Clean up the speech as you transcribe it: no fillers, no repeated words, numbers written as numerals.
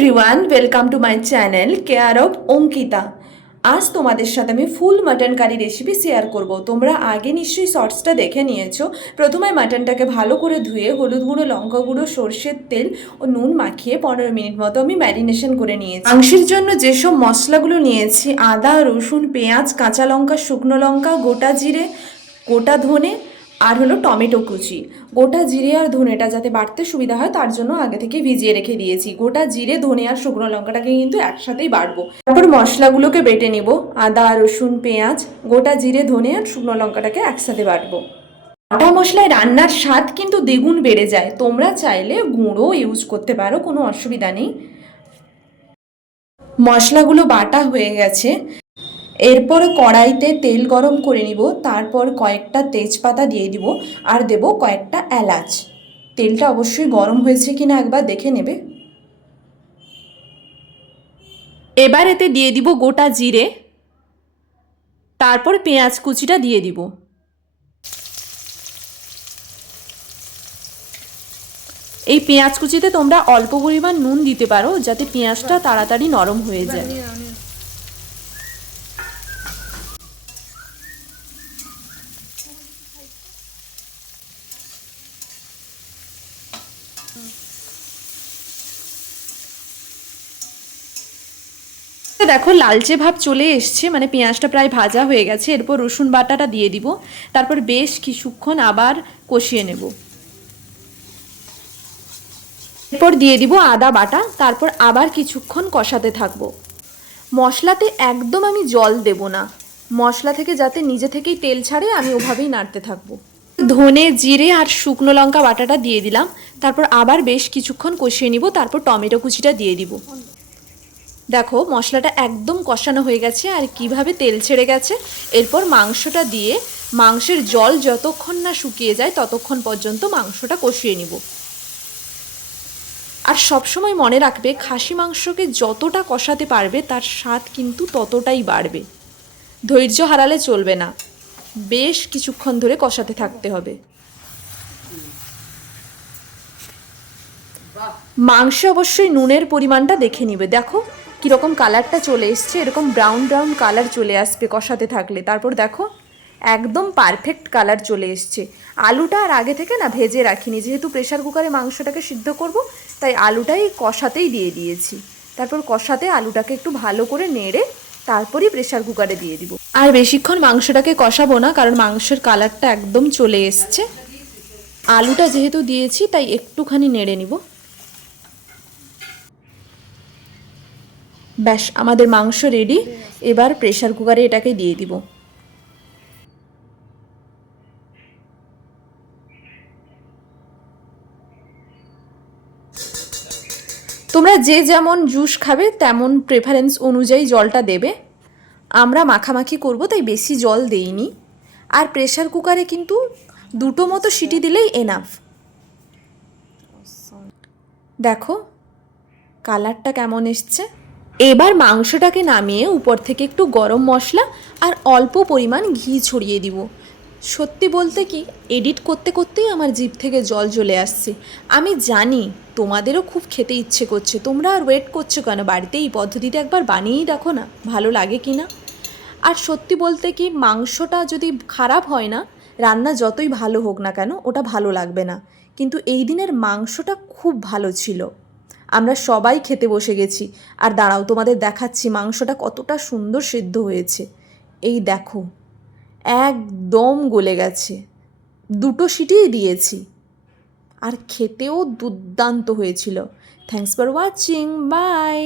Everyone, welcome to my channel care of Ankita. আজ তোমাদের সাথে আমি ফুল মাটন কারি রেসিপি শেয়ার করব। তোমরা আগে নিশ্চয়ই শর্টসটা দেখে নিয়েছো। প্রথমে মাটনটাকে ভালো করে ধুয়ে হলুদ গুঁড়ো, লঙ্কা গুঁড়ো, সর্ষের তেল ও নুন মাখিয়ে 15 মিনিট মতো আমি ম্যারিনেশন করে নিয়েছি। মাংসের জন্য যেসব মশলাগুলো নিয়েছি, আদা, রসুন, পেঁয়াজ, কাঁচা লঙ্কা, শুকনো লঙ্কা, গোটা জিরে, গোটা ধনে আর হলো টমেটো কুচি। গোটা জিরে আর ধনেটা যাতে বাটতে সুবিধা হয় তার জন্য আগে থেকে ভিজিয়ে রেখে দিয়েছি। গোটা জিরে, ধনে আর শুকনো লঙ্কাটাকে কিন্তু একসাথেই বাটবো। তারপর মশলাগুলোকে বেটে নিব। আদা, রসুন, পেঁয়াজ, গোটা জিরে, ধনে আর শুকনো লঙ্কাটাকে একসাথে বাটবো। বাটা মশলায় রান্নার স্বাদ কিন্তু দ্বিগুণ বেড়ে যায়। তোমরা চাইলে গুঁড়ো ইউজ করতে পারো, কোনো অসুবিধা নেই। মশলাগুলো বাটা হয়ে গেছে। এরপর কড়াইতে তেল গরম করে নিব। তারপর কয়েকটা তেজপাতা দিয়ে দিব আর দেব কয়েকটা এলাচ। তেলটা অবশ্যই গরম হয়েছে কিনা একবার দেখে নেবে। এবার এতে দিয়ে দিব গোটা জিরে, তারপর পেঁয়াজ কুচিটা দিয়ে দিব। এই পেঁয়াজ কুচিতে তোমরা অল্প পরিমাণ নুন দিতে পারো যাতে পেঁয়াজটা তাড়াতাড়ি নরম হয়ে যায়। দেখো লালচে ভাব চলে এসছে, মানে পেঁয়াজটা প্রায় ভাজা হয়ে গেছে। এরপর রসুন বাটাটা দিয়ে দিব। তারপর বেশ কিছুক্ষণ আবার কষিয়ে নেব। এরপর দিয়ে দিব আদা বাটা। তারপর আবার কিছুক্ষণ কষাতে থাকবো। মশলাতে একদম আমি জল দেব না, মশলা থেকে যাতে নিজে থেকেই তেল ছাড়ে আমি ওভাবেই নাড়তে থাকবো। ধনে, জিরে আর শুকনো লঙ্কা বাটাটা দিয়ে দিলাম। তারপর আবার বেশ কিছুক্ষণ কষিয়ে নিব। তারপর টমেটো কুচিটা দিয়ে দিব। দেখো মশলাটা একদম কষানো হয়ে গেছে আর কিভাবে তেল ছেড়ে গেছে। এরপর মাংসটা দিয়ে মাংসের জল যতক্ষণ না শুকিয়ে যায় ততক্ষণ পর্যন্ত মাংসটা কষিয়ে নিব। আর সবসময় মনে রাখবে, খাসি মাংসকে যতটা কষাতে পারবে তার স্বাদ কিন্তু ততটাই বাড়বে। ধৈর্য হারালে চলবে না, বেশ কিছুক্ষণ ধরে কষাতে থাকতে হবে। মাংসে অবশ্যই নুনের পরিমাণটা দেখে নিবে। দেখো কীরকম কালারটা চলে এসছে, এরকম ব্রাউন ব্রাউন কালার চলে আসবে কষাতে থাকলে। তারপর দেখো একদম পারফেক্ট কালার চলে এসছে। আলুটা আর আগে থেকে না ভেজে রাখিনি, যেহেতু প্রেশার কুকারে মাংসটাকে সিদ্ধ করব তাই আলুটাই কষাতেই দিয়ে দিয়েছি। তারপর কষাতে আলুটাকে একটু ভালো করে নেড়ে তারপরই প্রেশার কুকারে দিয়ে দিব। আর বেশিক্ষণ মাংসটাকে কষাবো না, কারণ মাংসের কালারটা একদম চলে এসছে। আলুটা যেহেতু দিয়েছি তাই একটুখানি নেড়ে নিব। ব্যাস আমাদের মাংস রেডি। এবার প্রেশার কুকারে এটাকে দিয়ে দিব। তোমরা যে যেমন জুস খাবে তেমন প্রেফারেন্স অনুযায়ী জলটা দেবে। আমরা মাখামাখি করব তাই বেশি জল দেইনি। আর প্রেশার কুকারে কিন্তু দুটো মতো সিটি দিলেই এনাফ। দেখো কালারটা কেমন এসছে। এবার মাংসটাকে নামিয়ে উপর থেকে একটু গরম মশলা আর অল্প পরিমাণ ঘি ছড়িয়ে দিব। সত্যি বলতে কি, এডিট করতে করতেই আমার জিভ থেকে জল চলে আসছে। আমি জানি তোমাদেরও খুব খেতে ইচ্ছে করছে, তোমরা আর ওয়েট করছো কেন? বাড়িতে এই পদ্ধতিতে একবার বানিয়েই দেখো না, ভালো লাগে কি না। আর সত্যি বলতে কি, মাংসটা যদি খারাপ হয় না, রান্না যতই ভালো হোক না কেন ওটা ভালো লাগবে না। কিন্তু এই দিনের মাংসটা খুব ভালো ছিল। আমরা সবাই খেতে বসে গেছি। আর দাঁড়াও তোমাদের দেখাচ্ছি মাংসটা কতটা সুন্দর সিদ্ধ হয়েছে। এই দেখো একদম গলে গেছে, দুটো সিটিই দিয়েছি। আর খেতেও দুর্দান্ত হয়েছিল। Thanks for watching, by.